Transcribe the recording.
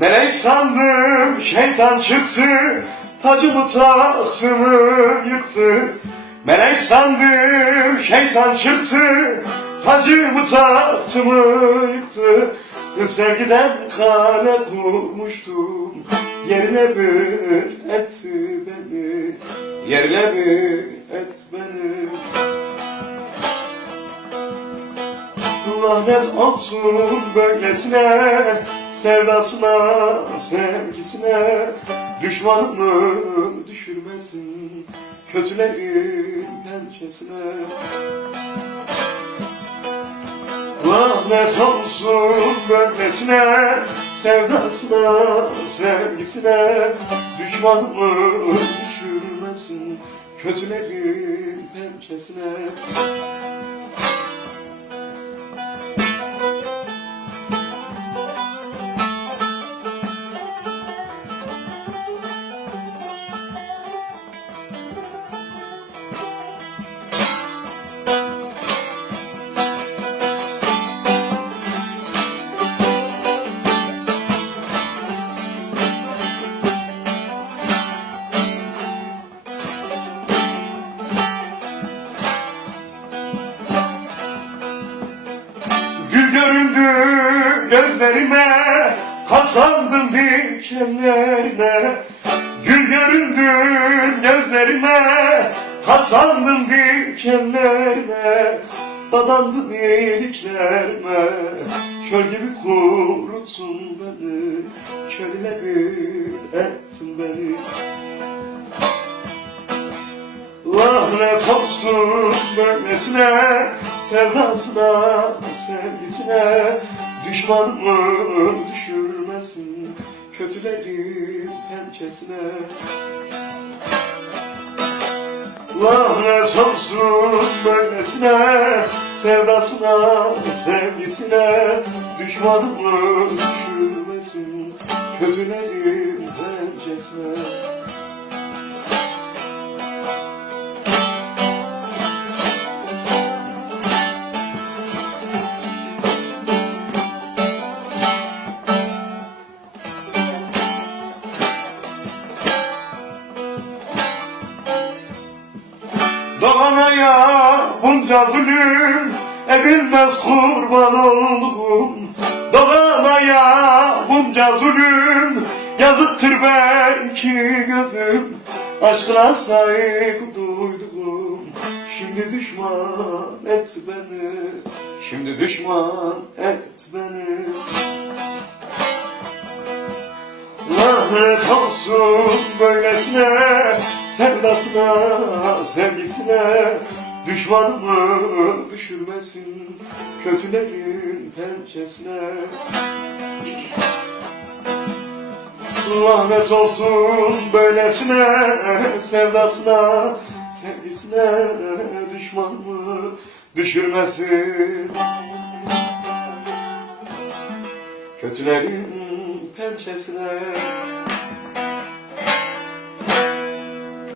Melek sandım şeytan çıktı Tacımı taksımı yıktı. Melek sandım şeytan çıktı Tacımı taktımı yıktı. Sevgiden kale kurmuştum Yerine bir etti beni Yerine bir et beni. Lanet olsun böylesine Sevdasına, sevgisine. Düşmanımı düşürmesin Kötülerin pençesine. Lanet olsun böylesine Sevdasına, sevgisine. Düşmanımı düşürmesin Kötülerin pençesine göründü gözlerime Kazandım dikenlerine. Gül göründü gözlerime Kazandım dikenlerine. Dadandım iyiliklerime Çöl gibi kurutsun beni. Çölle bir ettin beni. Lanet olsun böylesine Sevdasına, sevgisine Düşmanımı düşürmesin Kötülerin pençesine? Lanet olsun böylesine Sevdasına, sevgisine Düşmanımı düşürmesin Kötülerin pençesine Doğanaya bunca zulüm edilmez kurban oldum. Doğanaya bunca zulüm yazıktır belki gözüm. Aşkına saygı duydum. Şimdi düşman et beni Şimdi düşman et beni. Lanet olsun böylesine Sevdasına, sevgisine Düşmanımı düşürmesin Kötülerin pençesine. Lanet olsun böylesine Sevdasına, sevgisine Düşmanımı düşürmesin. Kötülerin pençesine